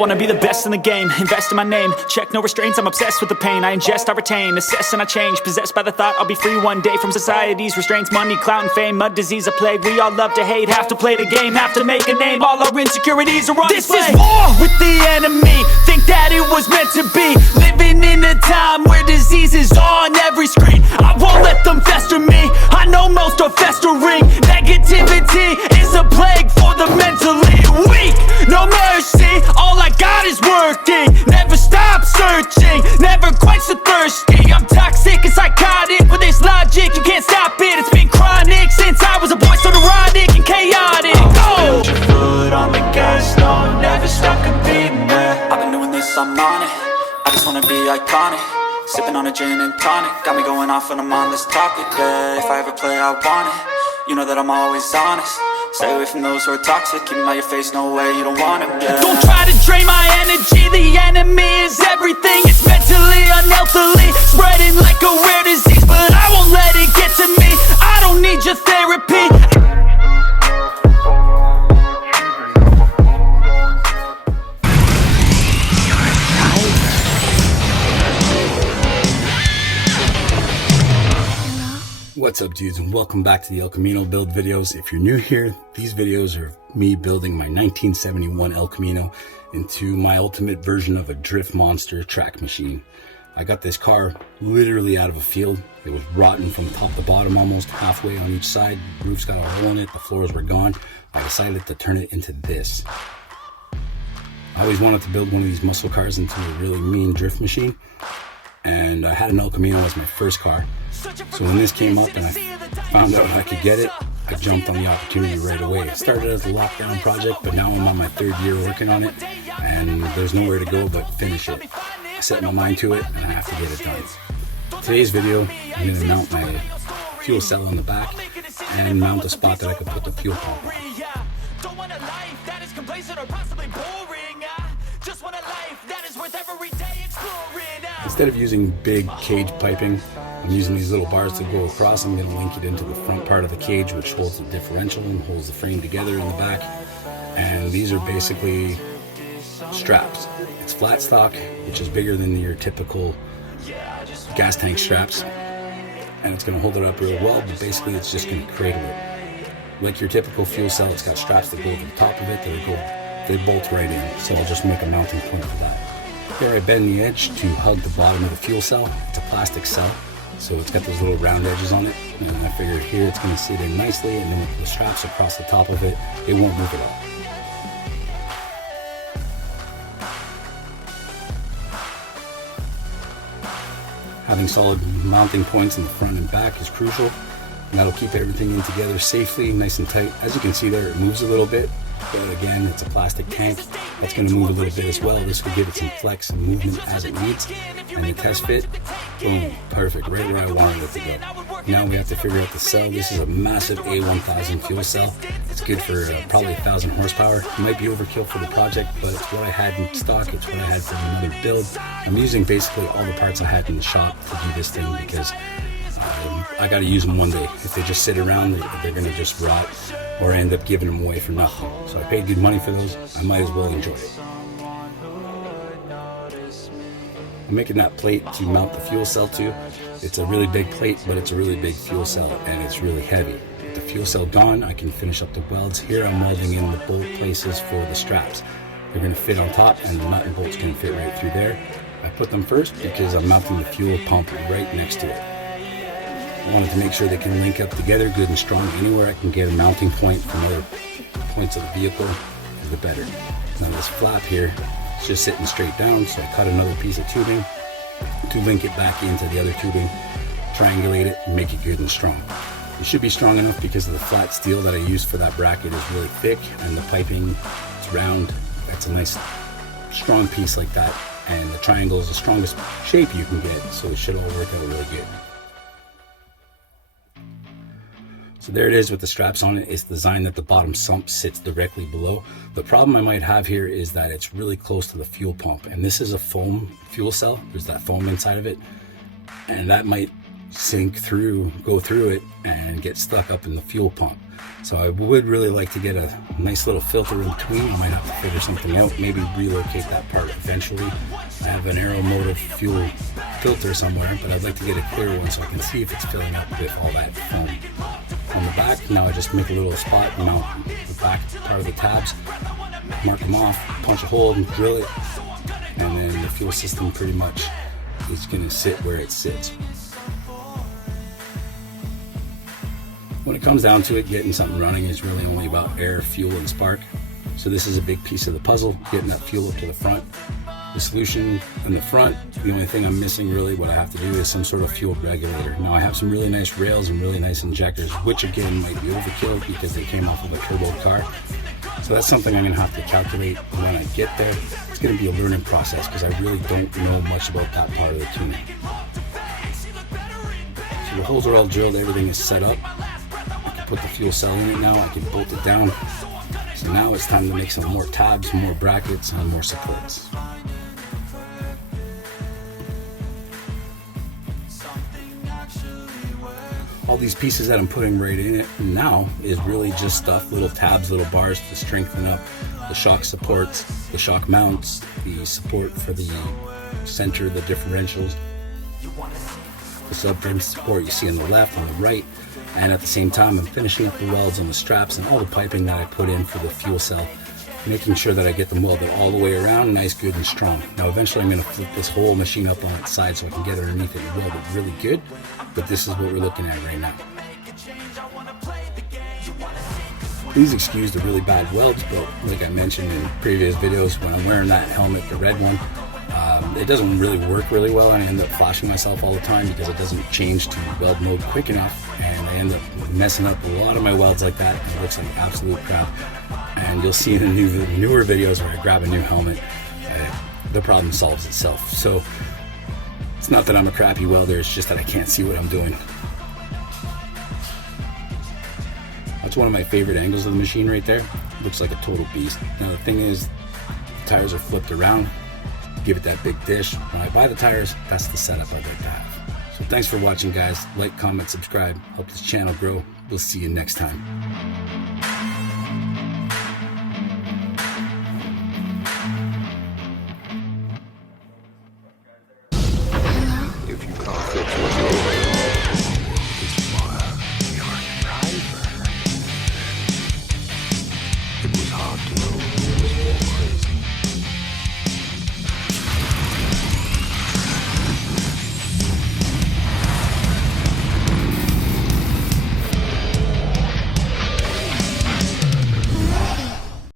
wanna be the best in the game, invest in my name. Check no restraints, I'm obsessed with the pain. I ingest, I retain, assess and I change. Possessed by the thought I'll be free one day from society's restraints. Money, clout and fame, mud, disease, a plague. We all love to hate, have to play the game, have to make a name. All our insecurities are on display. This is war with the enemy, think that it was meant to be. Living in a time where disease is on every screen. I won't let them fester me, I know most are festering. Negativity is a plague for the mentally weak. No mercy, all I got is working. Never stop searching, never quench the thirsty. I'm toxic and psychotic with this logic, you can't stop it. It's been chronic since I was a boy, so neurotic and chaotic. Go! Put your foot on the gas, no, never stop competing, yeah. I've been doing this, I'm on it, I just wanna be iconic. Sipping on a gin and tonic, got me going off when I'm on this topic, yeah. If I ever play, I want it, you know that I'm always honest. Stay away from those who are toxic, keep them out your face, no way, you don't want it, yeah. Don't try to drain my energy, the enemy is everything. It's mentally, unhealthily, spreading like a rare disease. But I won't let it get to me, I don't need your therapy. What's up, dudes, and welcome back to the El Camino build videos. If you're new here, these videos are me building my 1971 El Camino into my ultimate version of a drift monster track machine. I got this car literally out of a field. It was rotten from top to bottom, almost halfway on each side. The roof's got a hole in it, the floors were gone. I decided to turn it into this. I always wanted to build one of these muscle cars into a really mean drift machine, and I had an El Camino as my first car. So when this came up and I found out I could get it, I jumped on the opportunity right away. It started as a lockdown project, but now I'm on my third year working on it, and there's nowhere to go but finish it. I set my mind to it, and I have to get it done. Today's video, I'm going to mount my fuel cell on the back and mount a spot that I could put the fuel pump on. Instead of using big cage piping, I'm using these little bars to go across. I'm going to link it into the front part of the cage, which holds the differential and holds the frame together in the back. And these are basically straps. It's flat stock, which is bigger than your typical gas tank straps. And it's going to hold it up real well, but basically it's just going to cradle it. Like your typical fuel cell, it's got straps that go over the top of it they bolt right in. So I'll just make a mounting point for that. Here I bend the edge to hug the bottom of the fuel cell. It's a plastic cell, so it's got those little round edges on it. And I figured here it's going to sit in nicely, and then with the straps across the top of it, it won't move it up. Having solid mounting points in the front and back is crucial, and that'll keep everything in together safely, nice and tight. As you can see there, it moves a little bit. But again, it's a plastic tank that's going to move a little bit as well. This will give it some flex and movement as it needs. And the test fit, boom, perfect, right where I wanted it to go. Now we have to figure out the cell. This is a massive A1000 fuel cell. It's good for probably 1,000 horsepower. It might be overkill for the project, but it's what I had in stock. It's what I had for another build. I'm using basically all the parts I had in the shop to do this thing because I got to use them one day. If they just sit around, they're going to just rot or end up giving them away for nothing. So I paid good money for those. I might as well enjoy it. I'm making that plate to mount the fuel cell to. It's a really big plate, but it's a really big fuel cell, and it's really heavy. With the fuel cell gone, I can finish up the welds. Here I'm welding in the bolt places for the straps. They're going to fit on top, and the nut and bolts can fit right through there. I put them first because I'm mounting the fuel pump right next to it. I wanted to make sure they can link up together good and strong. Anywhere I can get a mounting point from other points of the vehicle, the better. Now this flap here is just sitting straight down, so I cut another piece of tubing to link it back into the other tubing, triangulate it, and make it good and strong. It should be strong enough because of the flat steel that I used for that bracket is really thick, and the piping is round. That's a nice strong piece like that, and the triangle is the strongest shape you can get, so it should all work out really good. So there it is with the straps on it. It's designed that the bottom sump sits directly below. The problem I might have here is that it's really close to the fuel pump, and this is a foam fuel cell. There's that foam inside of it, and that might go through it and get stuck up in the fuel pump. So I would really like to get a nice little filter in between. I might have to figure something out, maybe relocate that part eventually. I have an Aeromotive fuel filter somewhere, but I'd like to get a clear one so I can see if it's filling up with all that foam. On the back, now I just make a little spot, mount the back part of the tabs, mark them off, punch a hole and drill it, and then the fuel system pretty much is going to sit where it sits. When it comes down to it, getting something running is really only about air, fuel, and spark. So this is a big piece of the puzzle, getting that fuel up to the front. The solution in the front, the only thing I'm missing really, what I have to do is some sort of fuel regulator. Now I have some really nice rails and really nice injectors, which again might be overkill because they came off of a turbo car. So that's something I'm going to have to calculate when I get there. It's going to be a learning process because I really don't know much about that part of the tuning. So the holes are all drilled, everything is set up. Put the fuel cell in it now, I can bolt it down. So now it's time to make some more tabs, more brackets, and more supports. All these pieces that I'm putting right in it now is really just stuff, little tabs, little bars to strengthen up the shock supports, the shock mounts, the support for the center, the differentials, the subframe support you see on the left, on the right. And at the same time, I'm finishing up the welds on the straps and all the piping that I put in for the fuel cell, making sure that I get them welded all the way around, nice, good, and strong. Now, eventually I'm going to flip this whole machine up on its side so I can get underneath it and weld it really good, but this is what we're looking at right now. Please excuse the really bad welds, but like I mentioned in previous videos, when I'm wearing that helmet, the red one, it doesn't really work really well, and I end up flashing myself all the time because it doesn't change to weld mode quick enough, and I end up messing up a lot of my welds like that, and it looks like absolute crap. And you'll see in the newer videos where I grab a new helmet, the problem solves itself. So it's not that I'm a crappy welder, it's just that I can't see what I'm doing. That's one of my favorite angles of the machine right there. It looks like a total beast. Now the thing is, the tires are flipped around. Give it that big dish. When I buy the tires, that's the setup I'd like to have. So thanks for watching, guys. Like, comment, subscribe, help this channel grow. We'll see you next time.